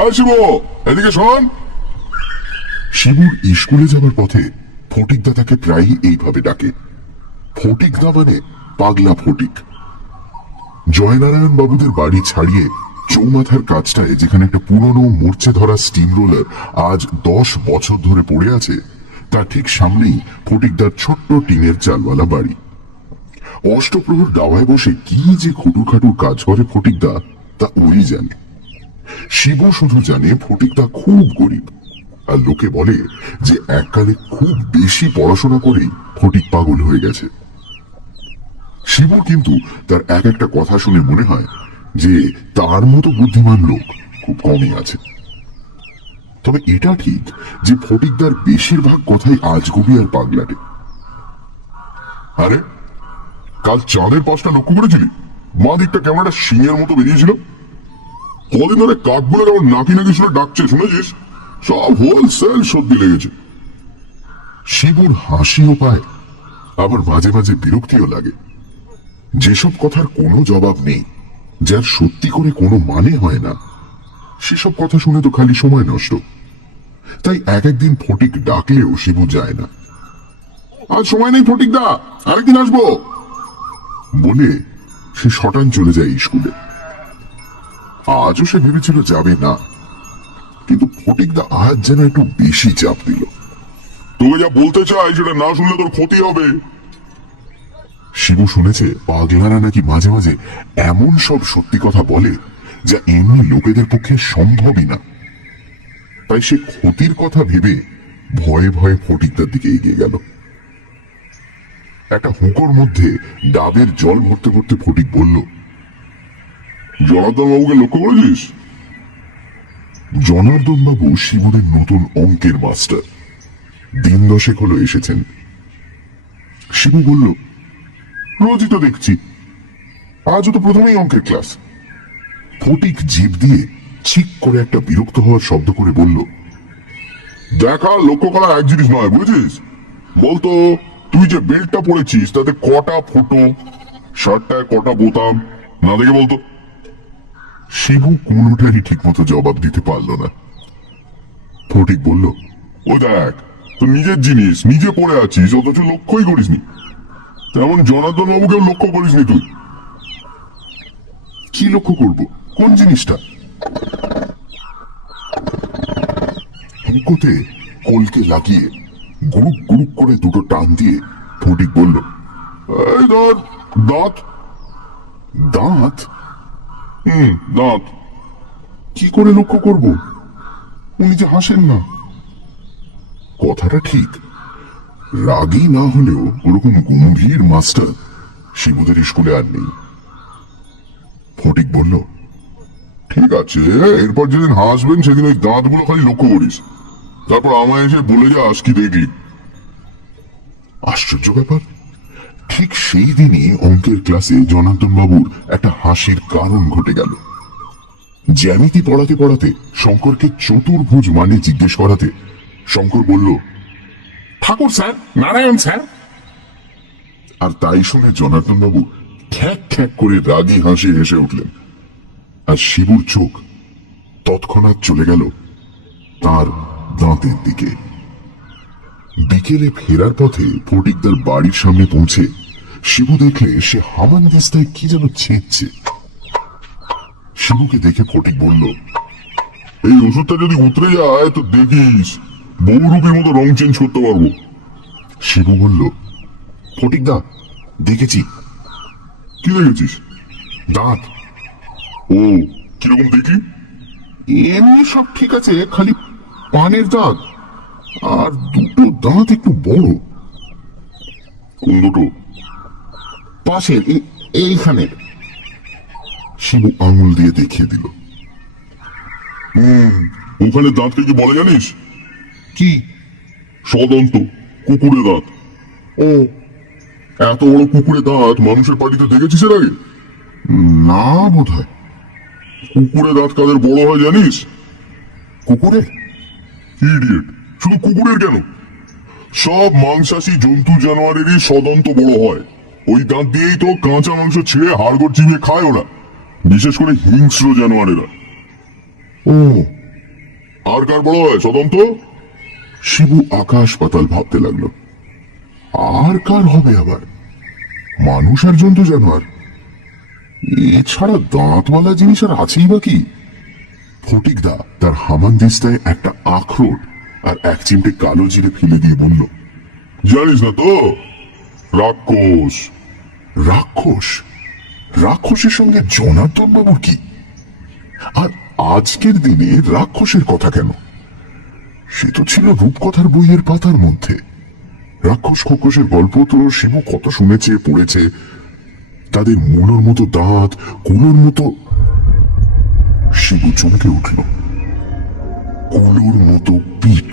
আয় শিব, এদিকে শোন। শিবুর স্কুলে যাবার পথে ফটিকদা তাকে প্রায়ই এইভাবে ডাকে। ফটিকদা মানে পাগলা ফটিক। জয়নারায়ণ বাবুদের বাড়ি ছাড়িয়ে চৌমাথার কাজটায় যেখানে একটা পুরনো মূর্ছে ধরা স্টিম রোলার আজ 10 বছর ধরে পড়ে আছে, তার ঠিক সামনেই ফটিকদার ছোট্ট টিনের চালওয়ালা বাড়ি। অষ্টপ্রহর দাওয়ায় বসে কি যে খুটুখাটু কাজ করে ফটিকদা, তা ওই জানে। শিবু শুধু জানে ফটিকদা খুব গরিব, আর লোকে বলে যে এককালে খুব বেশি পড়াশোনা করেই ফটিক পাগল হয়ে গেছে। শিবুর কিন্তু তার এক একটা কথা শুনে মনে হয় যে তার মতো বুদ্ধিমান লোক খুব কমই আছে। তবে এটা ঠিক যে ফটিকদার বেশিরভাগ কথাই আজগুবি আর পাগলাটে। আরে কাল চাঁদের পাশটা লক্ষ্য করেছিলি? মা দিকটা কেমন একটা সিংহের মতো বেরিয়েছিল। কদিন ধরে কাঠগুলো কেমন নাকি নাকি শুনে ডাকছে, শুনেছিস? সব হোলসেল সর্দি লেগেছে। শিবুর হাসিও পায়, আবার মাঝে মাঝে বিরক্তিও লাগে। যেসব কথার কোনো জবাব নেই, যার সত্যি করে কোনো মানে হয় না, সেসব কথা শুনে তো খালি সময় নষ্ট। তাই এক একদিন ফটিক ডাকলেও শিবু যায় না। আজ সময় নেই ফটিকদা, আরেকদিন আসবো বলে সে শটান চলে যায় স্কুলে। আজও সে ভেবেছিল যাবে না, কিন্তু ফটিকদা আজ যেন একটু বেশি চাপ দিল। তোকে যা বলতে চাই সেটা না শুনলে তোর ক্ষতি হবে। শিবু শুনেছে পাগলারা নাকি মাঝে মাঝে এমন সব সত্যি কথা বলে যা এমনি লোকেদের পক্ষে সম্ভবই না। তাই সে ক্ষতির কথা ভেবে ভয়ে ভয়ে ফটিকদার দিকে এগিয়ে গেল। একটা হুঁকোর মধ্যে ডাবের জল ভরতে ভরতে ফটিক বলল, জনার্দন বাবুকে লক্ষ্য করেছিস? জনার্দন বাবু শিবুদের নতুন অঙ্কের মাস্টার, দিন 10 হলো এসেছেন। শিবু বলল, রোজই তো দেখছি, আজও তো প্রথমেই অঙ্কের ক্লাস। ফটিক জিভ দিয়ে ঠিক করে একটা বিরক্ত হওয়ার শব্দ করে বলল, দেখা লক্ষ্য করা এক জিনিস নয়, বুঝেছিস? বলতো তুই যে বেল্টটা পরেছিস তাতে কটা ফুটো, শার্টটায় কটা বোতাম, না দেখে বলতো। শিবু কোনোটারই ঠিক মতো জবাব দিতে পারল না। ফটিক বলল, ও দেখ, তো নিজের জিনিস নিজে পরে আছিস, অথচ লক্ষ্যই করিসনি। তেমন জনার্দন বাবুকেও লক্ষ্য করিসনি তুই। কি লক্ষ্য করব? কোন জিনিসটা? হুঁকোতে কলকে লাগিয়ে গুরুক গুরুক করে দুটো টান দিয়ে ফটিক বলল, এই ধর দাঁত। দাঁত? দাঁত। কি করে লক্ষ্য করব? উনি যে হাসেন না। কথাটা ঠিক, রাগী না হলেও ওরকম গম্ভীর মাস্টার শিবুদের স্কুলে আর নেই। ফটিক বলল, ঠিক আছে, এরপর যেদিন হাসবেন সেদিন ওই দাঁতগুলো খালি লক্ষ্য করিস, তারপর আমায় এসে বলে যাস কি দেখলি। আশ্চর্য ব্যাপার, ঠিক সেই দিনই অঙ্কের ক্লাসে জনার্দন বাবুর একটা হাসির কারণ ঘটে গেল। জ্যামিতি পড়াতে পড়াতে শঙ্করকে চতুর্ভুজ মানে জিজ্ঞেস করাতে শঙ্কর বলল, ঠাকুর স্যার, নারায়ণ স্যার। আর তাই শুনে জনার্দন বাবু খ্যাক খ্যাক করে রাগী হাসি হেসে উঠলেন। আর শিবুর চোখ তৎক্ষণাৎ চলে গেল তার দাঁতের দিকে। বিকেলে ফেরার পথে ফটিকদার বাড়ির সামনে পৌঁছে শিবু দেখলে সে হামান দিস্তায় কি যেন ছেঁচছে। শিবুকে দেখে ফটিক বলল, এই ওষুধটা যদি উতরে যায় তো দেখিস বহুরূপীর মতো রং চেঞ্জ করতে পারবো। শিবু বলল, ফটিকদা দেখেছি। কি দেখেছিস? দাঁত। ও, কিরকম দেখি? এমনি সব ঠিক আছে, খালি পানের দাঁত, আর দুটো দাঁত একটু বড়। কোন দুটো? পাশের, এইখানে। শিবু আঙুল দিয়ে দেখিয়ে দিল। ওখানে দাঁতকে কি বলে জানিস? কি? সদন্ত, কুকুরে দাঁত। ও, এত বড় কুকুরে দাঁত মানুষের পাটিতে দেখেছিস এর আগে? না বোধ হয়। কুকুরে দাঁত কাদের বড় হয় জানিস? কুকুরের? ইডিয়েট, শুধু কুকুরের কেন, সব মাংসাশী জন্তু জানোয়ারেরই সদন্ত বড় হয়। ওই দাঁত দিয়েই তো কাঁচা মাংস ছিঁড়ে হাড়গোড় চিবিয়ে খায় ওরা, বিশেষ করে হিংস্র জানোয়ারেরা। ও, কার বড় হয় সদম তো? শিবু আকাশ পাতাল ভাবতে লাগলো। আর কার হবে আবার? মানুষ আর জন্তু জানোয়ার, এছাড়া দাঁতওয়ালা জিনিস আর আছেই বা কি? ফটিকদা তার হামানদিস্তায় একটা আখরোট আর এক চিমটে কালো জিরে ফেলে দিয়ে বলল, জানিস না তো, রাক্ষস। রাক্ষস? রাক্ষসের সঙ্গে জনার্দন বাবুর কি? আর আজকের দিনে রাক্ষসের কথা কেন? সে তো ছিল রূপকথার বইয়ের পাতার মধ্যে। রাক্ষস খোকসের গল্প তো শিবু কত শুনেছে পড়েছে। তাদের মনোর মতো দাঁত, কুলোর মতো। শিবু চমকে উঠল। কুলোর মতো পিঠ।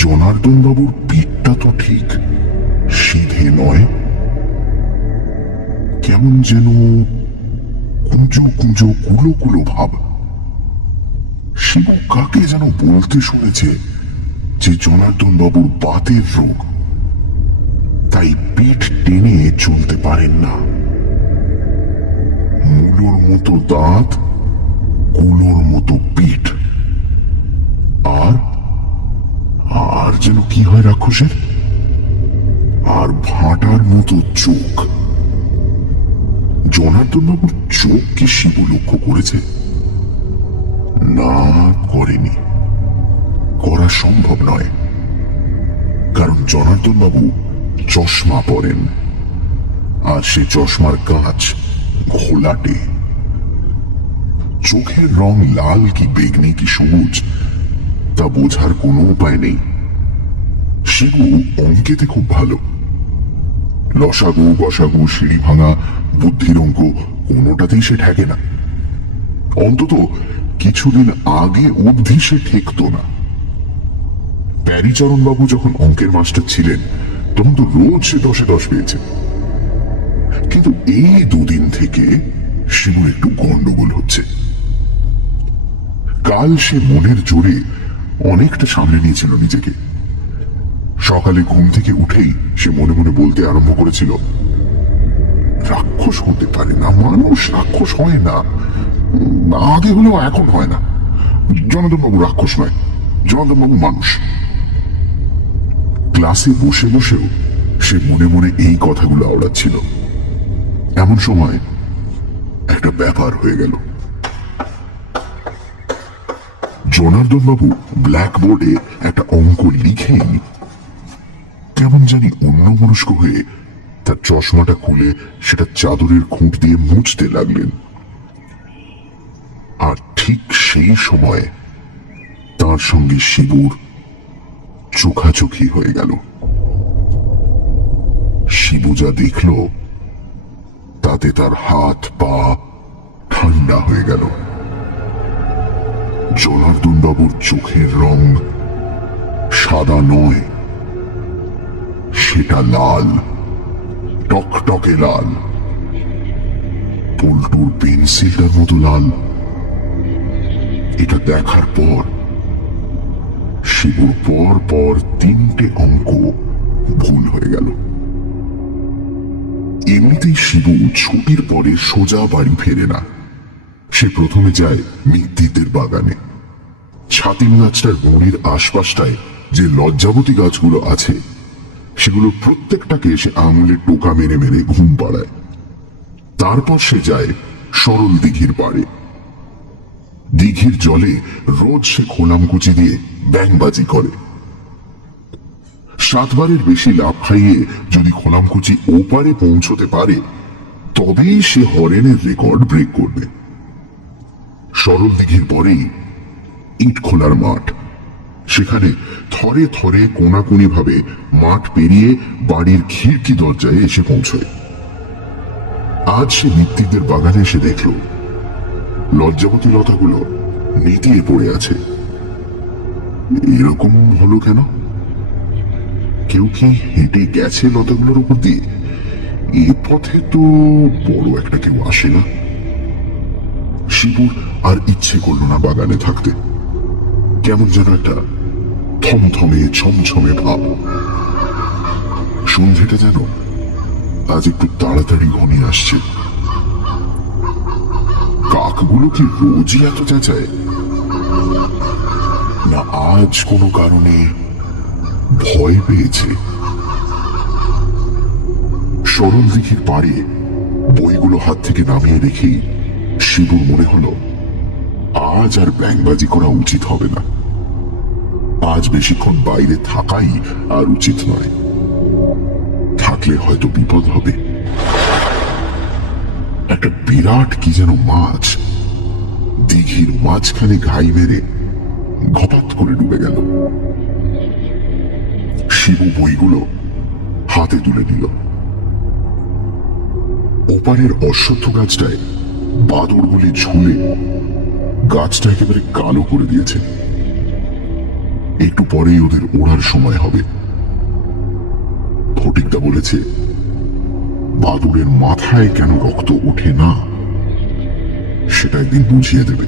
জনার্দন বাবুর পিঠটা তো ঠিক সিধে নয়, কেমন যেন কুঁজো কুঁজো কুলো কুলো ভাব। শিবু কাকে যেন বলতে শুনেছে যে জনার্দন বাবুর বাতের রোগ, তাই পিঠ টেনে চলতে পারেন না। মূলোর মতো দাঁত, কুলোর মতো পিঠ, আর আর যেন কি হয় রাক্ষসের, আর ভাটার মতো চোখ। জনার্দন বাবুর চোখ কি শিবু লক্ষ্য করেছে? না, করেনি। করা সম্ভব নয়, কারণ জনার্দন বাবু চশমা পরেন, আর সে চশমার কাঁচ ঘোলাটে। চোখের রং লাল কি বেগনি কি সবুজ তা বোঝার কোনো উপায় নেই। শিবু অঙ্কেতে খুব ভালো। লসাগু, গসাগু, সিঁড়ি ভাঙা, বুদ্ধির অঙ্ক কোনোটাতেই সে ঠেকে না। অন্তত কিছুদিন আগে অবধি সে ঠেকতো না। প্যারিচরণ বাবু যখন অঙ্কের মাস্টার ছিলেন তখন তো রোজ সে 10-এ 10 পেয়েছে। কিন্তু এই দুদিন থেকে শিবুর একটু গন্ডগোল হচ্ছে। কাল সে মনের জোরে অনেকটা সামনে নিয়েছিল নিজেকে। সকালে ঘুম থেকে উঠেই সে মনে মনে বলতে আরম্ভ করেছিল, রাক্ষস হতে পারে না, মানুষ রাক্ষস হয় না। আগে হলেও এখন হয় না। জনার্দন বাবু রাক্ষস নয়, জনার্দন বাবু মানুষ। ক্লাসে বসে বসেও সে মনে মনে এই কথাগুলো আওড়াচ্ছিল। এমন সময় একটা ব্যাপার হয়ে গেল। জনার্দন বাবু ব্ল্যাকবোর্ডে একটা অঙ্ক লিখেই কেমন জানি অন্যমনস্ক হয়ে তার চশমাটা খুলে সেটা চাদরের খুঁট দিয়ে মুছতে লাগলেন। আর ঠিক সেই সময় তার সঙ্গে শিবুর চোখাচোখি হয়ে গেল। শিবু যা দেখল তাতে তার হাত পা ঠান্ডা হয়ে গেল। জনার্দন বাবুর চোখের রং সাদা নয়, সেটা লাল, টকটকে লাল, পল্টুর পেন্সিলটার মতো লাল। এটা দেখার পর শিবুর পর পর 3টে অঙ্ক ভুল হয়ে গেল। এমনিতেই শিবু ছুটির পরে সোজা বাড়ি ফেরে না। সে প্রথমে যায় মিত্তিরদের বাগানে। ছাতিম গাছটার বড়ির আশপাশটায় যে লজ্জাবতী গাছগুলো আছে সেগুলোর প্রত্যেকটাকে সে আঙুলে টোকা মেরে মেরে ঘুম পাড়ায়। তারপর সে যায় সরল দিঘির পাড়ে। দিঘির জলে রোজ সে খোলামকুচি দিয়ে ব্যাংবাজি করে। 7 বারের বেশি লাফ খাইয়ে যদি খোলামকুচি ওপারে পৌঁছতে পারে তবেই সে হরেনের রেকর্ড ব্রেক করবে। সরল দিঘির পরেই ইট খোলার মাঠ। সেখানে থরে থরে কোনাকুনি ভাবে মাঠ পেরিয়ে বাড়ির খিড়কি দরজায় এসে পৌঁছয়। আজ সে মিত্তিরদের বাগানে এসে দেখল লজ্জাবতী লতাগুলো নেতিয়ে পড়ে আছে। এরকম হলো কেন? কেউ কি হেঁটে গেছে লতাগুলোর উপর দিয়ে? এ পথে তো বড় একটা কেউ আসে না। শিবুর আর ইচ্ছে করল না বাগানে থাকতে। কেমন যেন একটা থমথমে ছমছমে ভাব। সন্ধ্যেটা যেন আজ একটু তাড়াতাড়ি ঘনিয়ে আসছে। কাকগুলো কি রোজই এত চেঁচায়? না আজ কোনো কারণে ভয় পেয়েছে। সরল দিঘির পাড়ে বইগুলো হাত থেকে নামিয়ে রেখেই শিবুর মনে হলো আজ আর ব্যাংবাজি করা উচিত হবে না। আজ বেশিক্ষণ বাইরে থাকাই আর উচিত নয়, থাকলে হয়তো বিপদ হবে। একটা বিরাট কি যেন মাছ দিঘির মাঝখানে ঘাই মেরে ঘপাত করে ডুবে গেল। শিবু বইগুলো হাতে তুলে নিল। ওপারের অশ্বত্থ গাছটায় বাদর বলে ঝুলে গাছটা একেবারে কালো করে দিয়েছে। একটু পরেই ওদের ওড়ার সময় হবে। ফটিকদা বলেছে বাদুড়ের মাথায় কেন রক্ত ওঠে না সেটা একদিন বুঝিয়ে দেবে।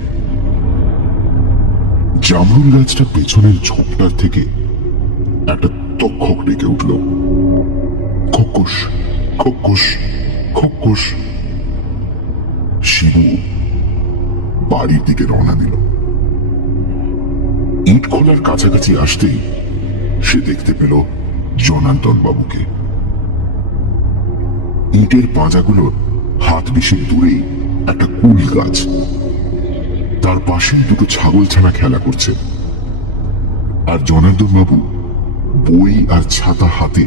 জামরুল গাছটা পেছনের ঝোপটার থেকে একটা তক্ষক ডেকে উঠল, খক্কুস খক্কুস খক্কুস। শিবু বাড়ির দিকে রওনা দিল। ইট খোলার কাছাকাছি আসতেই সে দেখতে পেল জনার্দন বাবুকে। ইটের পাঁজাগুলোর হাত বিশেক দূরেই একটা কুল গাছ, তার পাশেই দুটো ছাগল ছানা খেলা করছে। আর জনার্দন বাবু বই আর ছাতা হাতে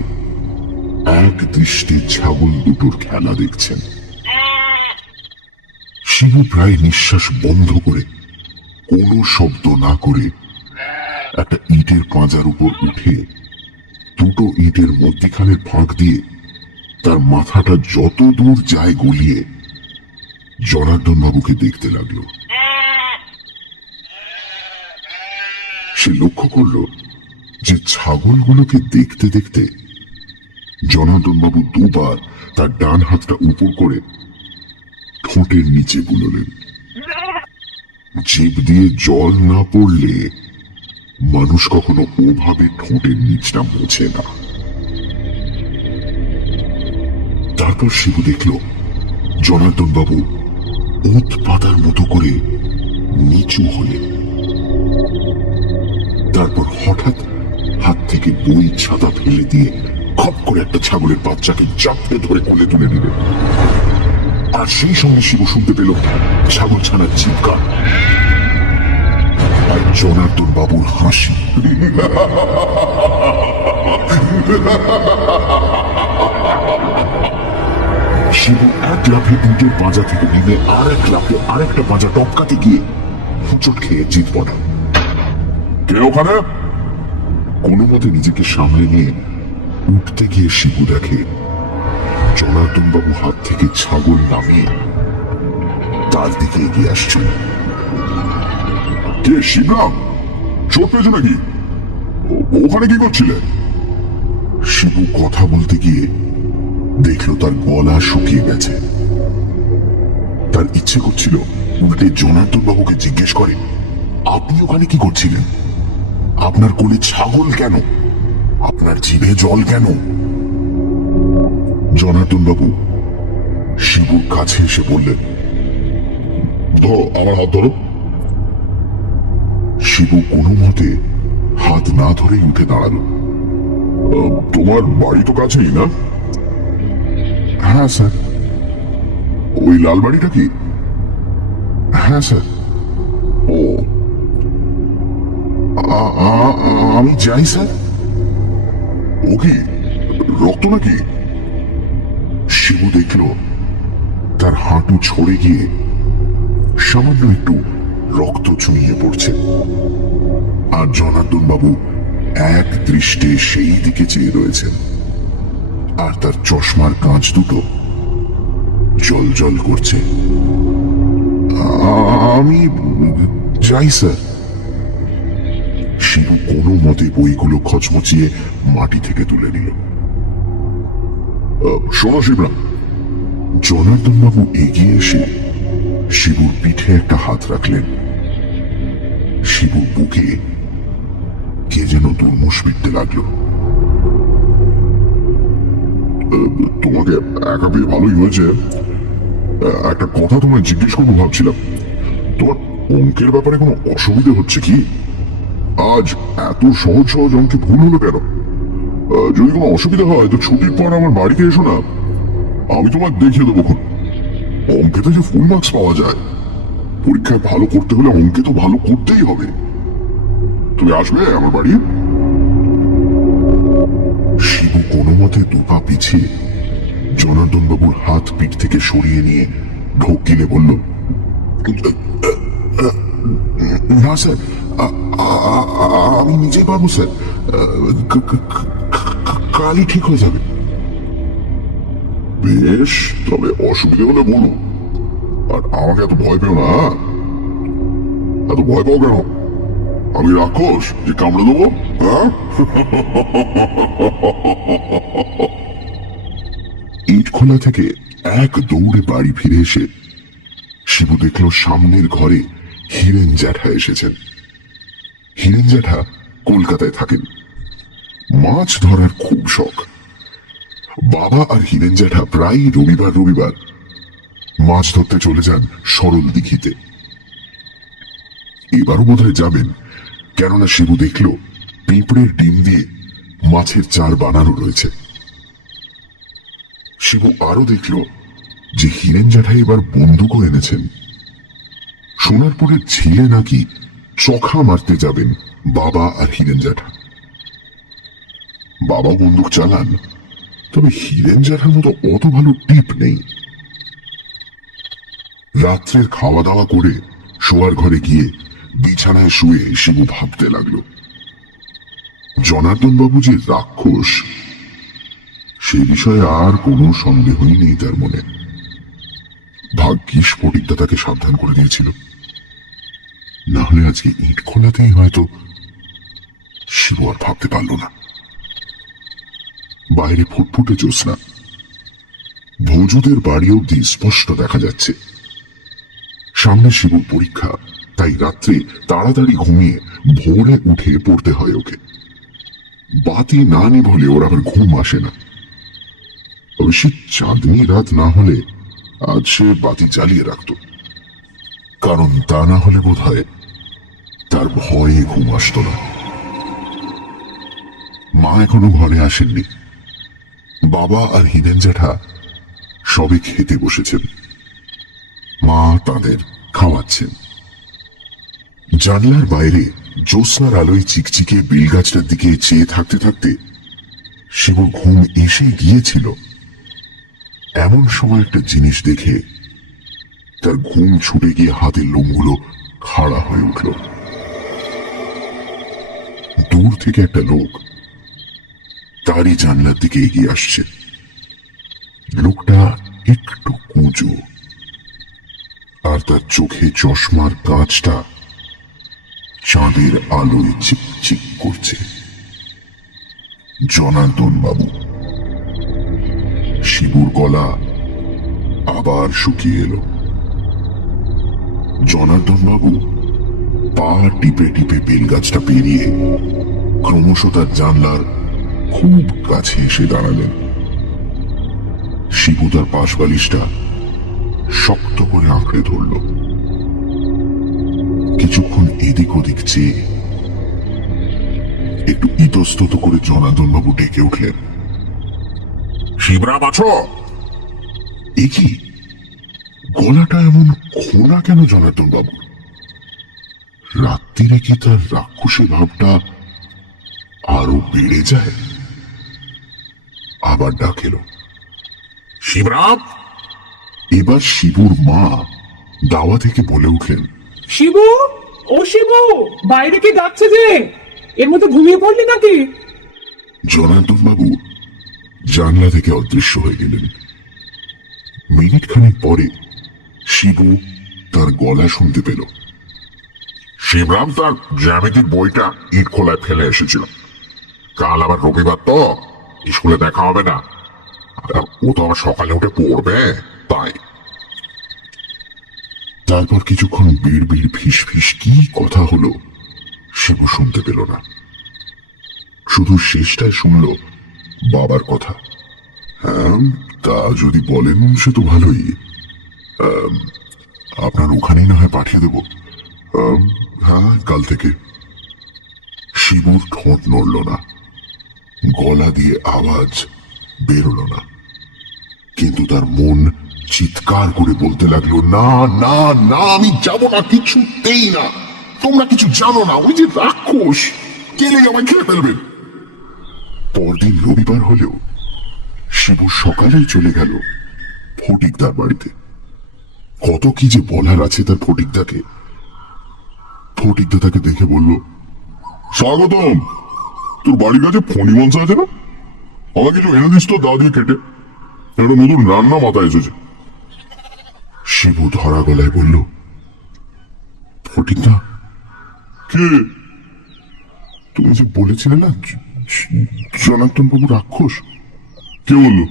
এক দৃষ্টে ছাগল দুটোর খেলা দেখছেন। শিবু প্রায় নিঃশ্বাস বন্ধ করে কোনো শব্দ না করে একটা ইটের পাঁজার উপর উঠে দুটো ইটের মধ্যখানের ফাঁক দিয়ে তার মাথাটা যত দূর যায় গলিয়ে জনার্দন বাবুকে দেখতে লাগলো। সে লক্ষ্য করল যে ছাগলগুলোকে দেখতে দেখতে জনার্দন বাবু দুবার তার ডান হাতটা উপর করে ঠোঁটের নিচে বুলোলেন। জিভ দিয়ে জল না পড়লে মানুষ কখনো ওভাবে ঠোঁটের নিচটা মোছে না। তারপর শিবু দেখল জনার্দন বাবু ওঁত পাতার মতো করে নিচু হলেন। তারপর হঠাৎ হাত থেকে বই ছাতা ফেলে দিয়ে খপ করে একটা ছাগলের বাচ্চাকে চাপড়ে ধরে কোলে তুলে নিলেন। আর সেই সঙ্গে শিবু শুনতে পেল ছাগল ছানার চিৎকার আর জনার্দন বাবুর হাসি। শিবু এক লাফে ইটের পাঁজা থেকে নেমে আর এক লাফে আরেকটা পাঁজা টপকাতে গিয়ে হুঁচট খেয়ে জিত পড়া। কে ওখানে? কোনো মতে নিজেকে সামলে নিয়ে উঠতে গিয়ে শিবু দেখে জনার্দন বাবু হাত থেকে ছাগল নামিয়ে তার দিকে এগিয়ে আসছেন। কে শিবরাম? চোট পেয়েছো নাকি? ওখানে কি করছিলে? শিবু কথা বলতে গিয়ে দেখলো তার গলা শুকিয়ে গেছে। তার ইচ্ছে করছিল উল্টে জনার্দন বাবুকে জিজ্ঞেস করে, আপনি ওখানে কি করছিলেন? আপনার কোলে ছাগল কেন? আপনার জিভে জল কেন? জনার্দন বাবু শিবুর কাছে এসে বললেন, ধরো আমার হাত ধরো। শিবু কোনো মতে হাত না ধরেই উঠে দাঁড়ালো। তোমার বাড়ি তো কাছেই না? হ্যাঁ স্যার। ওই লাল বাড়িটা কি? হ্যাঁ স্যার। ও, আমি যাই স্যার। ও কি রক্ত নাকি? শিবু দেখল তার হাঁটু ছড়ে গিয়ে সামান্য একটু রক্ত চুইয়ে পড়ছে। আর জনার্দন বাবু এক দৃষ্টে সেই দিকে চেয়ে রয়েছেন। আর তার চশমার কাঁচ দুটো জল জল করছে। আমি যাই স্যার। শিবু কোনো মতে বইগুলো খচমচিয়ে মাটি থেকে তুলে নিল। শোনো শিবরাম। জনার্দন বাবু এগিয়ে এসে শিবুর পিঠে একটা হাত রাখলেন। শিবুর বুকে কে যেন দুর্মুষ পিটতে লাগলো। তোমাকে একা পেয়ে ভালোই হয়েছে। একটা কথা তোমায় জিজ্ঞেস করবো ভাবছিলাম। তোমার অঙ্কের ব্যাপারে কোনো অসুবিধা হচ্ছে কি? আজ এত সহজ সহজ অঙ্কে ভুল হলো কেন? যদি কোনো অসুবিধা হয় তো ছুটির পর আমার বাড়িতে এসো না, আমি তোমার দেখিয়ে দেবো। অঙ্কেতে যে ফুল মার্কস পাওয়া যায়, পরীক্ষায় ভালো করতে হলে অঙ্কে তো ভালো করতেই হবে। তুমি আসবে আমার বাড়ি? শিবু কোনো মতে দুপা পিছিয়ে জনার্দন বাবুর হাত পিঠ থেকে সরিয়ে নিয়ে ঢোক গিলে বলল, না স্যার, আমি নিজেই পারবো স্যার, কালই ঠিক হয়ে যাবে। বেশ, তবে অসুবিধা হলে বলো, আর আমাকে এত ভয় পেও না। এত ভয় পাও কেন? আমি রাক্ষস যে কামড়ে দেবো? হ্যাঁ? ইট খোলা থেকে এক দৌড়ে বাড়ি ফিরে এসে শিবু দেখল সামনের ঘরে হিরেন জ্যাঠা এসেছেন। হিরেন জ্যাঠা কলকাতায় থাকেন, মাছ ধরার খুব শখ। বাবা আর হিরেন জ্যাঠা প্রায় রবিবার রবিবার মাছ ধরতে চলে যান সরল দিঘিতে। এবারও বোধহয় যাবেন, কেননা শিবু দেখল পিঁপড়ের ডিম দিয়ে মাছের চার বানানো রয়েছে। শিবু আরো দেখল যে হিরেন জ্যাঠা এবার বন্দুকও এনেছেন। সোনারপুরের ঝিলে নাকি চখা মারতে যাবেন বাবা আর হিরেন জ্যাঠা। বাবা বন্দুক চালান, তবে হিরেন জ্যাঠার মতো অত ভালো টিপ নেই। রাত্রের খাওয়া দাওয়া করে শোয়ার ঘরে গিয়ে বিছানায় শুয়ে শিবু ভাবতে লাগলো, জনার্দন বাবু যে রাক্ষস সে বিষয়ে আর কোনো সন্দেহই নেই তার মনে। ভাগ্যিস ফটিকদা তাকে সাবধান করে দিয়েছিল, না হলে আজকে ইট খোলাতেই হয়তো। শিবু আর ভাবতে পারল না। বাইরে ফুটফুটে জ্যোৎস্না, ভৌজুদের বাড়ি অব্দি স্পষ্ট দেখা যাচ্ছে। সামনে শিবুর পরীক্ষা, তাই রাত্রে তাড়াতাড়ি ঘুমিয়ে ভোরে উঠে পড়তে হয় ওকে। বাতি না নিভলে ওর আবার ঘুম আসে না। অবশ্য চাঁদনি রাত না হলে আজ সে বাতি জ্বালিয়ে রাখত, কারণ তা না হলে বোধ হয় তার ভয়ে ঘুম আসত না। মা এখনো ঘরে আসেননি। বাবা আর হিরেন জ্যাঠা সবে খেতে বসেছেন। মা তাদের খাওয়াচ্ছেন। জানলার বাইরে জ্যোৎস্নার আলোয় চিকচিকে বেলগাছটার দিকে চেয়ে থাকতে থাকতে শিবুর ঘুম এসে গিয়েছিল। এমন সময় একটা জিনিস দেখে তার ঘুম ছুটে গিয়ে হাতের লোমগুলো খাড়া হয়ে উঠল। দূর থেকে একটা লোক তারই জানলার দিকে এগিয়ে আসছে। লোকটা একটু কুঁজো, আর তার চোখে চশমার কাঁচটা চাঁদের আলোয় চিকচিক করছে। জনার্দন বাবু। শিবুর গলা আবার শুকিয়ে এলো। জনার্দন বাবু পা টিপে টিপে বেলগাছটা পেরিয়ে ক্রমশ তার জানলার খুব কাছে এসে দাঁড়ালেন। শিবু তার পাশ বালিশটা শক্ত করে আঁকড়ে ধরল। কিছুক্ষণ এদিক ওদিক চেয়ে একটু ইতস্তত করে জনার্দন বাবু ডেকে উঠলেন, শিবরাম আছো? এ কি, গলাটা এমন খোলা কেন জনার্দন বাবু? রাত্রিরে কি তার রাক্ষসী ভাবটা আরো বেড়ে যায়? আবার ডাক এলো, শিবরাম। এবার শিবুর মা দাওয়া থেকে বলে উঠলেন, শিবু, ও শিবু, বাইরে কি ডাকছে যে? এর মধ্যে ঘুমিয়ে পড়লি নাকি? জনার্দন বাবু জানলা থেকে অদৃশ্য হয়ে গেলেন। মিনিট খানেক পরে শিবু তার গলা শুনতে পেল। শিবরাম তার জ্যামিতির বইটা ইট খোলায় ফেলে এসেছিল। কাল আবার রবিবার তো স্কুলে দেখা হবে না, ও তো আবার সকালে উঠে পড়বে, তাই। তারপর কিছুক্ষণ বিড় বিড় ফিস ফিস কি কথা হলো শিবু শুনতে পেল না। শুধু শেষটায় শুনল বাবার কথা। হ্যাঁ, তা যদি বলেন সে তো ভালোই। আপনার ওখানেই না হয় পাঠিয়ে দেব। হ্যাঁ, কাল থেকে। শিবুর ঠোঁট নড়ল না, গলা দিয়ে আওয়াজ বেরোলো না, কিন্তু তার মন চিৎকার করে বলতে লাগলো, না না না, আমি যাব না, কিছুতেই না। তোমরা কিছু জানো না, ওই যে রাক্ষস কেলে আমায় খেয়ে ফেলবে। পরদিন রবিবার হলেও শিবু সকালেই চলে গেল ফটিকদার বাড়িতে। কত কি যে বলার আছে তার ফটিকদাকে। ফটিকদা তাকে দেখে বলল, স্বাগতম, তোর বাড়ির কাছে ফণি মাংস আছে না? আমাকে কিছু এনে দিস তো, দা দিয়ে কেটে, একটা নতুন রান্না মাথায় এসেছে। শিবু ধরা গলায় বলল, ফটিকদা, কে? তুমি যে বলেছিলে না জনার্দন বাবু রাক্ষস। কে বললো?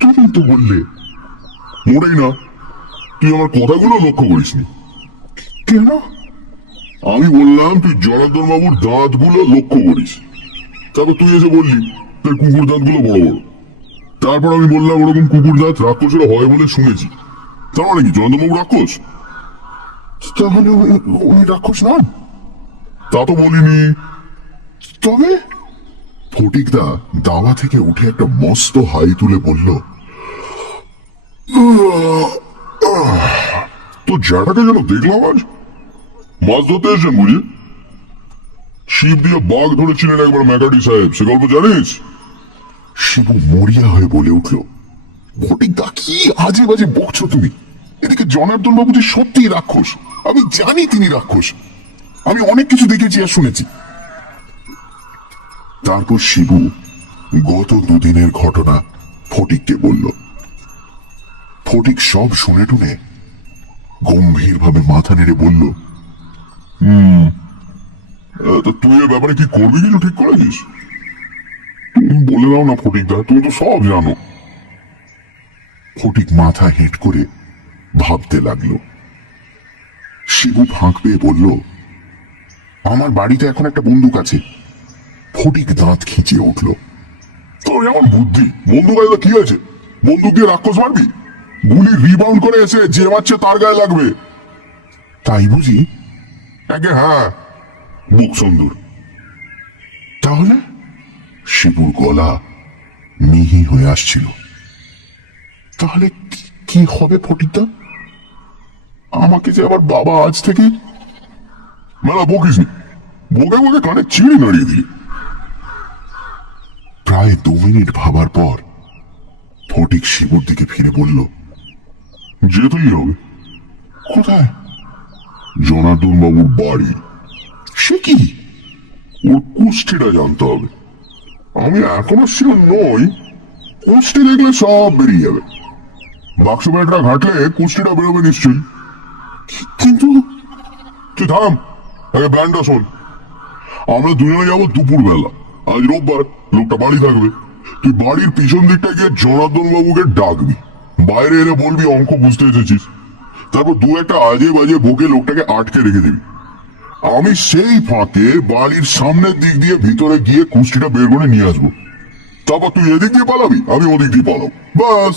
তুমি তো বললে। মোটেই না, তুই আমার কথাগুলো লক্ষ্য করিসনি। কেন? আমি বললাম তুই জনার্দন বাবুর দাঁতগুলো লক্ষ্য করিস, তারপর তুই এসে বললি তার কুকুর দাঁতগুলো বড় বড়। তারপর আমি বললাম ওরকম কুকুর দাঁত রাক্ষসের হয় বলে শুনেছি। তার মানে কি জনার্দন বাবু রাক্ষস? তাহলে উনি রাক্ষস নন? তা তো বলিনি। তবে? ফটিকদা দাওয়া থেকে উঠে একটা মস্ত হাই তুলে বলল, তো জ্যাঠাকে যেন দেখলাম আজ মাছ ধরতে এসেছেন বুঝি? শিব দিয়ে বাঘ ধরেছিলেন একবার ম্যাকাডি সাহেব, সে গল্প জানিস? শিবু মরিয়া হয়ে বলে উঠল, ফটিকদা কি আজে বাজে বকছো তুমি? এদিকে জনার্দন বাবু যে সত্যি রাক্ষস, আমি জানি তিনি রাক্ষস, আমি অনেক কিছু দেখেছি আর শুনেছি। তারপর শিবু গত দুদিনের ঘটনা ফটিককে বলল। ফটিক সব শুনে টুনে গম্ভীর ভাবে মাথা নেড়ে বলল, তো তুই এ ব্যাপারে কি করবি, কিছু ঠিক করেছিস? তুমি বলে দাও না ফটিকদা, তুমি তো সব জানো। ফটিক মাথা হেঁট করে ভাবতে লাগলো। শিবু ফাঁক পেয়ে বলল, আমার বাড়িতে এখন একটা বন্দুক আছে। ফটিক দাঁত খিঁচিয়ে উঠল, তোর এমন বুদ্ধি, বন্দুক আছে কি আছে? বন্দুক দিয়ে রাক্ষস মারবি? গুলি রিবাউন্ড করে এসে যে মারছে তার গায়ে লাগবে। তাই বুঝি? একে হ্যাঁ, বুক সুন্দর। তাহলে? শিবুর গলা মিহি হয়ে আসছিল। তাহলে কি হবে ফটিকদা? আমাকে যে আবার বাবা আজ থেকে মেলা বকিস নি, বকে বকে কানে চিড়ি নাড়িয়ে দিলি। প্রায় 2 মিনিট ভাবার পর ফটিক শিবুর দিকে ফিরে বলল, যেতেই হবে। কোথায়? জনার্দন বাবুর বাড়ি। সে কি? ওর কুষ্টিটা জানতে হবে। আমি এখনো শিওর নই, কুষ্টি দেখলে সব বেরিয়ে যাবে। বাক্স ব্যাগটা ঘাটলে কুষ্টিটা বেরোবে নিশ্চয়ই। কিন্তু তুই থাম, আগে ব্যান্ডটা শোন। আমরা দুজনে যাবো দুপুর বেলা, আজ রোববার, লোকটা বাড়ি থাকবে। তুই বাড়ির পিছন দিকটা গিয়ে জনার্দন বাবুকে ডাকবি, বাইরে এলে বলবি অঙ্ক বুঝতে এসেছিস। তারপর দু একটা আজে বাজে বকে লোকটাকে আটকে রেখে দিবি। আমি সেই ফাঁকে বাড়ির সামনের দিক দিয়ে ভিতরে গিয়ে কুষ্টিটা বের করে নিয়ে আসবো। তারপর তুই এদিক দিয়ে পালাবি, আমি ওদিক দিয়ে পালাবো, বাস।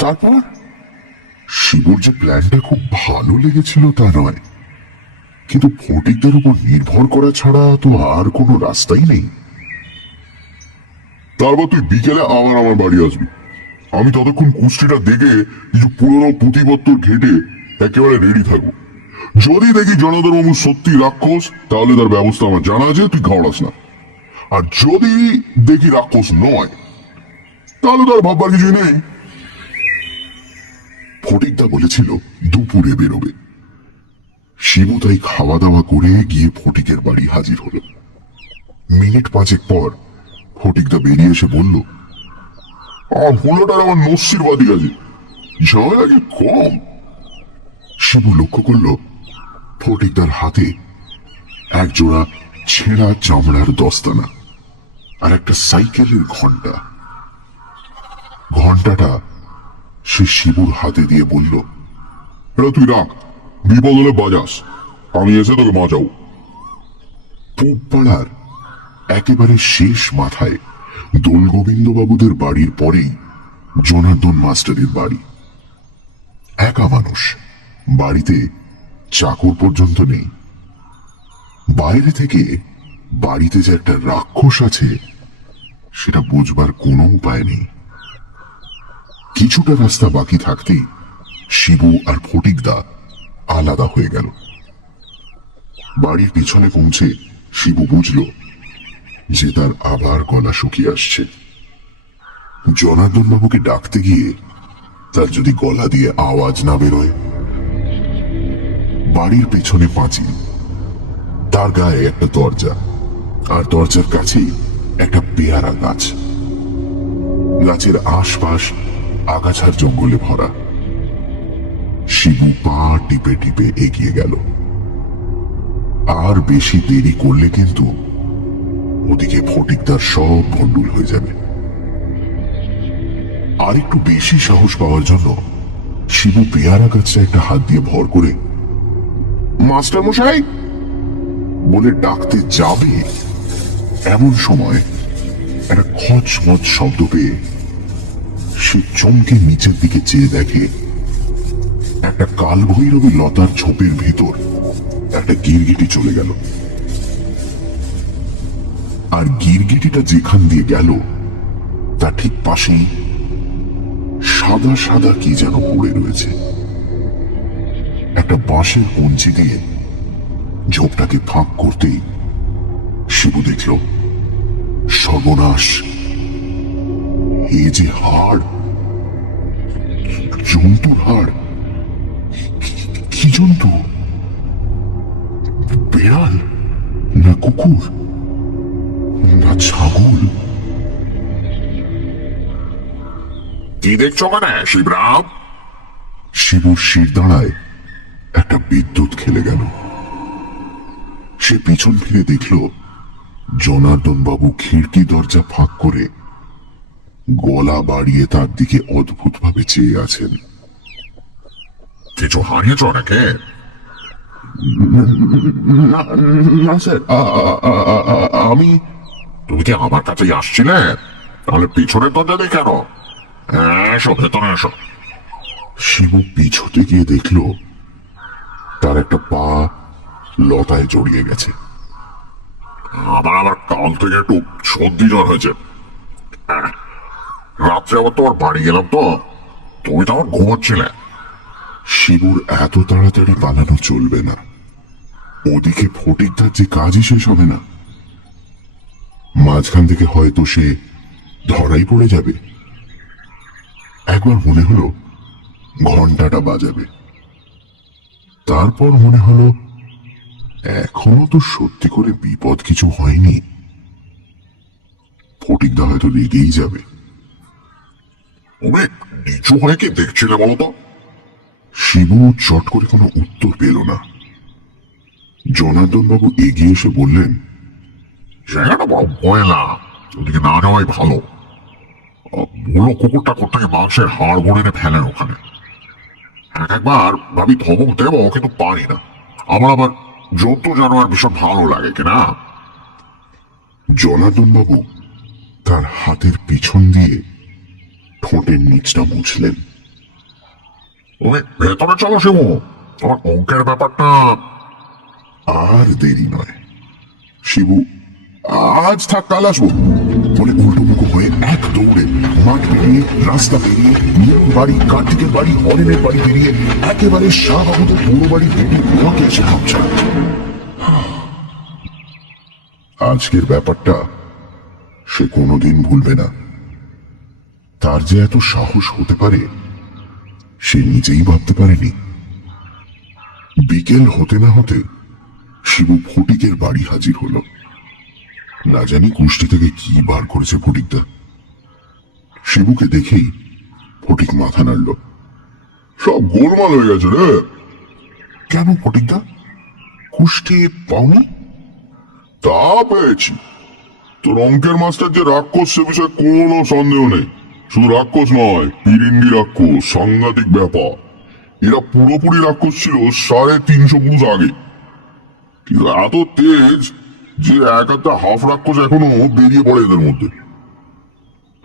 তারপর? শিবুর যে প্ল্যানটা খুব ভালো লেগেছিল তা নয়, কিন্তু ফটিকদের উপর নির্ভর করা ছাড়া তো আর কোনো রাস্তাই নেই। তারপর তুই বিকেলে আবার আমার বাড়ি আসবি। আমি ততক্ষণ কুষ্টিটা দেখে কিছু পুরোনো পুঁথিপত্র ঘেটে একেবারে রেডি থাকবো। যদি দেখি জনার্দন বাবু সত্যি রাক্ষস, তাহলে তার ব্যবস্থা আমার জানা আছে, তুই ঘাবড়াস না। আর যদি দেখি রাক্ষস নয়, তাহলে তার ভাববার কিছুই নেই। ফটিকদা বলেছিল দুপুরে বেরোবে। শিবু তাই খাওয়া দাওয়া করে গিয়ে ফটিকের বাড়ি হাজির হলো। মিনিট 5 পর ফটিকদা বেরিয়ে এসে বলল, হলোটার আমার নস্যির বাদি আছে, ঝামেলা কি কম। শিবু লক্ষ্য করল ফটিকদার হাতে এক জোড়া ছেঁড়া চামড়ার দস্তানা আর একটা সাইকেলের ঘন্টা। ঘন্টাটা সে শিবুর হাতে দিয়ে বলল, এটা তুই রাখ, বিপদ হলে বাজাস, আমি এসে তোকে বাঁচাবো। পূব পাড়ার একেবারে শেষ মাথায় দোলগোবিন্দ বাবুদের বাড়ির পরেই জনার্দন মাস্টারের বাড়ি। একা মানুষ, বাড়িতে চাকর পর্যন্ত নেই। বাইরে থেকে বাড়িতে যে একটা রাক্ষস আছে সেটা বুঝবার কোনো উপায় নেই। কিছুটা রাস্তা বাকি থাকতেই শিবু আর ফটিকদা আলাদা হয়ে গেল। বাড়ির পিছনে পৌঁছে শিবু বুঝল যে তার আবার গলা শুকিয়ে আসছে। জনার্দন বাবুকে ডাকতে গিয়ে তার যদি গলা দিয়ে আওয়াজ না বেরোয়। বাড়ির পেছনে পাঁচিল, তার গায়ে একটা দরজা, আর দরজার কাছেই একটা পেয়ারা গাছ। গাছের আশপাশ আগাছার জঙ্গলে ভরা। শিবু পা টিপে টিপে এগিয়ে গেল। আর বেশি দেরি করলে কিন্তু ওদিকে ফটিকদার সব ভণ্ডুল হয়ে যাবে। আর একটু বেশি সাহস পাওয়ার জন্য শিবু পেয়ারা গাছটা একটা হাত দিয়ে ভর করে মাস্টার মশাই বলে ডাকতে যাবে, এমন সময় একটা খচমচ শব্দ পেয়ে সে চমকে নিচের দিকে চেয়ে দেখে একটা কালভৈরবী লতার ঝোপের ভেতর একটা গিরগিটি চলে গেল। আর গিরগিটিটা যেখান দিয়ে গেল তার ঠিক পাশেই সাদা সাদা কি যেন পড়ে রয়েছে। একটা বাঁশের কঞ্চি দিয়ে ঝোপটাকে ফাঁক করতেই শিবু দেখল সর্বনাশ, এই যে হাড়, জন্তুর হাড়। কি জন্তু? বেড়াল না কুকুর না ছাগল? কি দেখছো মানে শিবরাম? শিবুর শির দাঁড়ায় একটা বিদ্যুৎ খেলে গেল। সে পিছন ফিরে দেখল জনার্দন বাবু খিড়কি দরজা ফাঁক করে গলা বাড়িয়ে তার দিকে অদ্ভুত ভাবে চেয়ে আছেন। কিছু হারিয়েছ নাকি? না স্যার, আমি। তুমি কি আমার কাছেই আসছিলে? তাহলে পিছনের দরজা দিয়ে কেন? এসো ভেতরে এসো। শিবু পিছতে গিয়ে দেখল তার একটা পা লতায় জড়িয়ে গেছে। আমার আবার কাল থেকে একটু সর্দি জ্বর হয়েছে। রাত্রে আবার তোমার বাড়ি গেলাম তো, তুমি তো আমার ঘুমাচ্ছিলে। শিবুর এত তাড়াতাড়ি পালানো চলবে না, ওদিকে ফটিকদার যে কাজই শেষ হবে না। মাঝখান থেকে হয়তো সে ধরাই পড়ে যাবে। একবার মনে হলো ঘন্টাটা বাজাবে, তারপর মনে হলো এখনো তো সত্যি করে বিপদ কিছু হয়নি, ফটিকদা হয়তো রেগেই যাবে। তুমি নিচু হয়ে কি দেখছিলে বলো তো? শিবু চট করে কোনো উত্তর পেল না। জনার্দন বাবু এগিয়ে এসে বললেন, জায়গাটা বড় ময়লা, ওদিকে না যাওয়াই ভালো। বুড়ো কুকুরটা কোথেকে মাংসের হাড় ভরে এনে ফেলেন ওখানে। একবার ভাবি ধমক দেবো, কিন্তু পারি না। আমার আবার জন্তু জানোয়ার ভীষণ ভালো লাগে কিনা। জনার্দন বাবু তার হাতের পিছন দিয়ে ঠোঁটের নিচটা মুছলেন। তুমি ভেতরে চলো শিবু, তোমার অঙ্কের ব্যাপারটা। আর দেরি নয়। শিবু আজ থাক কাল আসবো বলে উল্টোমুখো হয়ে এক দৌড়ে মাঠ পেরিয়ে, রাস্তা পেরিয়ে, নীলুর বাড়ি, কার্তিকের বাড়ি, হরেনের বাড়ি পেরিয়ে একেবারে শাহবাবুদের পুরো বাড়ি গেটে ঘোরাকে এসে থামছে। আজকের ব্যাপারটা সে কোনোদিন ভুলবে না। তার যে এত সাহস হতে পারে সে নিজেই ভাবতে পারেনি। বিকেল হতে না হতে শিবু ফটিকের বাড়ি হাজির হলো। না জানি কুষ্টি থেকে কি বার করেছে ফটিকদা। শিবুকে দেখেই ফটিক মাথা নাড়ল। সব গোলমাল হয়ে গেছে রে। কেন ফটিকদা, কুষ্টি পাওনি? তা পেয়েছি। তোর অঙ্কের মাস্টার যে রাক্ষস সে বিষয়ে কোনো সন্দেহ নেই। শুধু রাক্ষস নয়, পিরিন্ডি রাক্ষস, সাংঘাতিক ব্যাপার। এরা পুরোপুরি রাক্ষস ছিল 350 পুরুষ আগে, কিন্তু এত তেজ যে এক একটা হাফ রাক্ষস এখনো বেরিয়ে পড়ে এদের মধ্যে।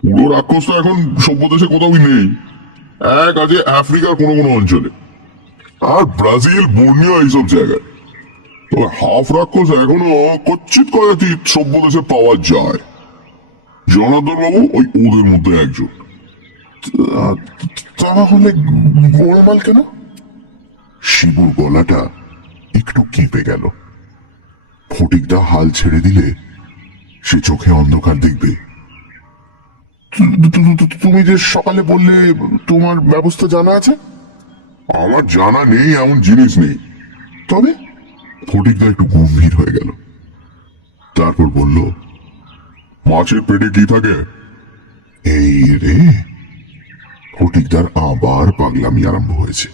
পুরো রাক্ষস তো এখন সভ্য দেশে কোথাও নেই, এক আছে আফ্রিকার কোনো কোনো অঞ্চলে, আর ব্রাজিল, বর্নিয়া এইসব জায়গায়। তবে হাফ রাক্ষস এখনো কচ্ছিত কয়েকটি সভ্য দেশে পাওয়া যায়। জনার্দন বাবু ওই ওদের মধ্যে একজন। তাহলে গোলমাল কেন? শিবুর গলাটা একটু কেঁপে গেল। ফটিকদা হাল ছেড়ে দিলে সে চোখে অন্ধকার দেখবে। তুমি যে সকালে বললে তোমার ব্যবস্থা জানা আছে। আমার জানা নেই এমন জিনিস নেই। তবে ফটিকদা একটু গম্ভীর হয়ে গেল। তারপর বলল, মাছের পেটে কি থাকে? এই রে, ফটিকদার আবার পাগলামি আরম্ভ হয়েছে।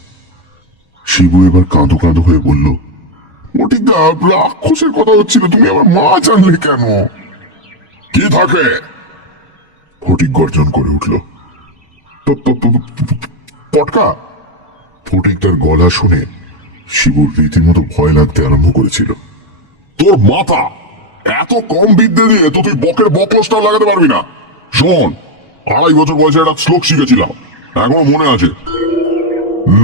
শিবু এবার কাঁদো কাঁদো হয়ে বলল, ফটিকদা, রাক্ষসের কথা হচ্ছিল, তুমি আবার মাছ আনলে কেন? কি থাকে? ফটিক গর্জন করে উঠল, পটকা। ফটিকদার গলা শুনে শিবুর রীতিমতো ভয় লাগতে আরম্ভ করেছিল। তোর মাথা এত কম বিদ্যে দিয়ে তো তুই বকের বকলসটা লাগাতে পারবি না। শোন, 2.5 বছর বয়সে একটা শ্লোক শিখেছিলাম, এখনো মনে আছে।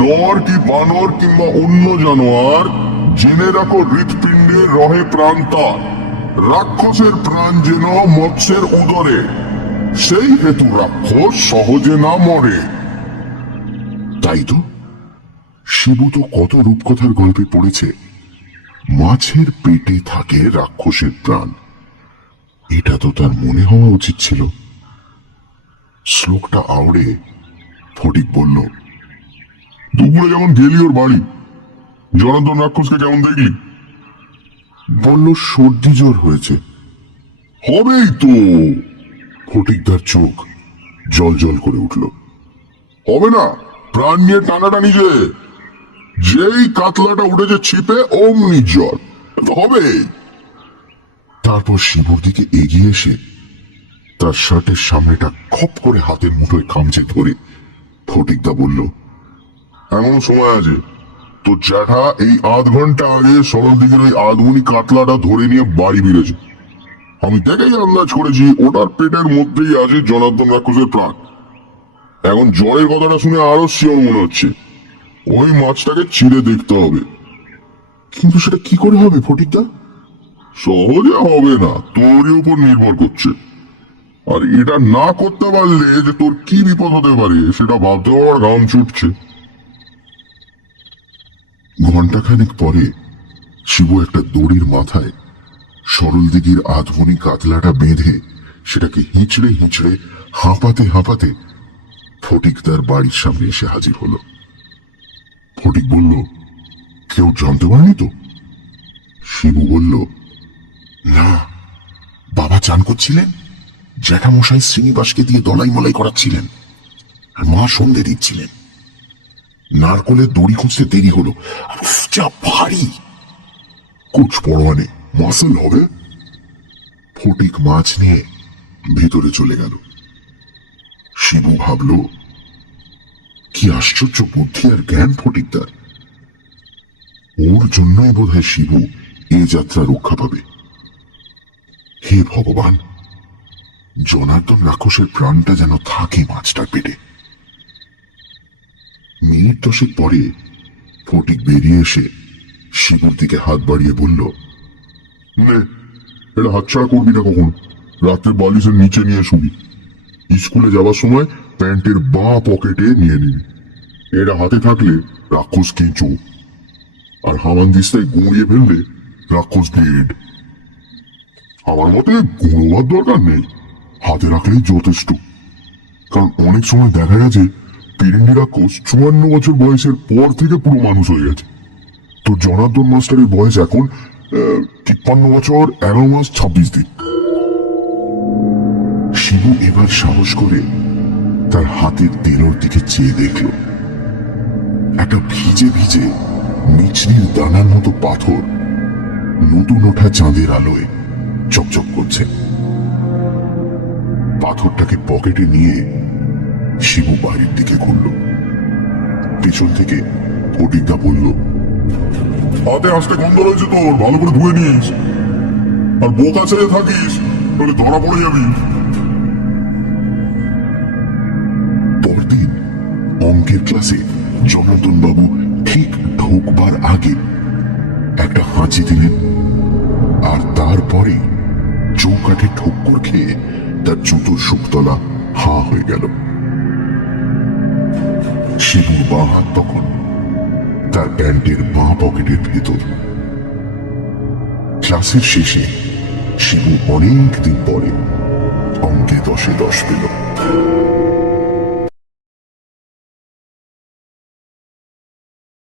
নর কি বানর কিংবা অন্য জানোয়ার, জেনে রাখো হৃৎপিণ্ডে রহে প্রাণ তার, রাক্ষসের প্রাণ যেন মৎস্যের উদরে, সেই হেতু রাক্ষস সহজে না মরে। তাই তো, শিবু তো কত রূপকথার গল্পে পড়েছে, মাছের পেটে থাকে রাক্ষসের প্রাণ। এটা তো তার মনে হওয়া উচিত ছিল। শ্লোকটা আওড়ে ফটিক বলল, দুপুরে যখন গেলি ওর বাড়ি, জনার্দন রাক্ষসকে কেমন দেখলি? বলল সর্দি জ্বর হয়েছে। হবেই তো। ফটিকদার চোখ জল জল করে উঠল। হবে না? প্রাণ নিয়ে টানাটা নিজে, যেই কাতলাটা উঠেছে ছিপে অমনি জল হবে। তারপর শিবুর দিকে এগিয়ে এসে তার শার্টের সামনেটা খপ করে হাতের মুঠোয় খামচে ধরে ফটিকদা বলল, এমন সময় আছে। তোর জ্যাঠা এই 1/2 ঘন্টা আগে সরল দিকের ওই আধুনি কাতলাটা ধরে নিয়ে বাড়ি ফিরেছে। আমি দেখেই আন্দাজ করেছি ওটার পেটের মধ্যেই আছে জনার্দন রাক্ষসের প্রাণ। এখন জ্বরের কথাটা শুনে আরো শিওর মনে হচ্ছে। ওই মাছটাকে ছিঁড়ে দেখতে হবে। কিন্তু সেটা কি করে হবে ফটিকদা? সহজে হবে না, তোরই উপর নির্ভর করছে। আর এটা না করতে পারলে যে তোর কি বিপদ হতে পারে সেটা ভাবতে আমার ঘাম ছুটছে। ঘন্টাখানেক পরে শিবু একটা দড়ির মাথায় সরল দিঘির আধুনিক কাতলাটা বেঁধে সেটাকে হিঁচড়ে হিঁচড়ে হাঁপাতে হাঁপাতে ফটিকদার বাড়ির সামনে এসে হাজির হলো। ফটিক বলল, কেউ জানতে পারেনি তো? শিবু বলল, না, বাবা চান করছিলেন, জ্যাঠামশাই শ্রীনিবাসকে দিয়ে দলাই মলাই করাচ্ছিলেন, আর মা সন্ধে দিচ্ছিলেন। নারকলের দড়ি খুঁজতে দেরি হলো, আর উফ, যা ভারী। কুচ পরোয়ানে মাসল হবে। ফটিক মাছ নিয়ে ভিতরে চলে গেল। শিবু ভাবল, কি আশ্চর্য বুদ্ধি আর জ্ঞান ফটিকদার। ওর জন্যই বোধহয় শিবু এ যাত্রা রক্ষা পাবে। হে ভগবান, জনার্দন রাক্ষসের প্রাণটা যেন থাকে মাছটার পেটে। মিনিট 10 পরে ফটিক বেরিয়ে এসে শিবুর দিকে হাত বাড়িয়ে বলল, নে, এটা হাতছাড়া করবি না কখনো। রাত্রে বালিশের নিচে নিয়ে শুবি। স্কুলে যাওয়ার সময় প্যান্টের বাঁ পকেটে নিয়ে নিবি। এটা হাতে থাকলে রাক্ষস কেঁচো, আর হামানদিস্তায় গুঁড়িয়ে ফেললে রাক্ষস ডেড। আমার মতে গুঁড়োবার দরকার নেই, হাতে রাখলেই যথেষ্ট। কারণ অনেক সময় দেখা গেছে পিরিন্ডি রাক্ষস 54 বছর বয়সের পর থেকে পুরো মানুষ হয়ে গেছে। তোর জনার্দন মাস্টারের বয়স এখন 53 বছর 11 মাস 26 দিন। শিবু এবার সাহস করে তার হাতের তেলোর দিকে চেয়ে দেখল। একটা ভিজে ভিজে মিছরির দানার মতো পাথর নতুন ওঠা চাঁদের আলোয় চকচক করছে। পাথরটাকে পকেটে নিয়ে শিবু বাড়ির দিকে ঘুরল। পেছন থেকে ফটিকদা বলল, হাতে আসতে গন্ধ রয়েছে তোর, ভালো করে ধুয়ে নিস। আর বোকা ছেড়ে থাকিস তাহলে ধরা পড়ে যাবি। পরদিন অঙ্কের ক্লাসে জনার্দন বাবু ঠিক ঢোকবার আগে একটা হাঁচি দিলেন, আর তারপরে চৌকাঠে ঠক্কর খেয়ে তার জুতোর শুকতলা হাঁ হয়ে গেল। শিবুর বাঁ হাত তখন তার প্যান্টের বাঁ পকেটের ভেতর। ক্লাসের শেষে শিবু অনেক দিন পরে অঙ্কে 10-এ 10 পেল।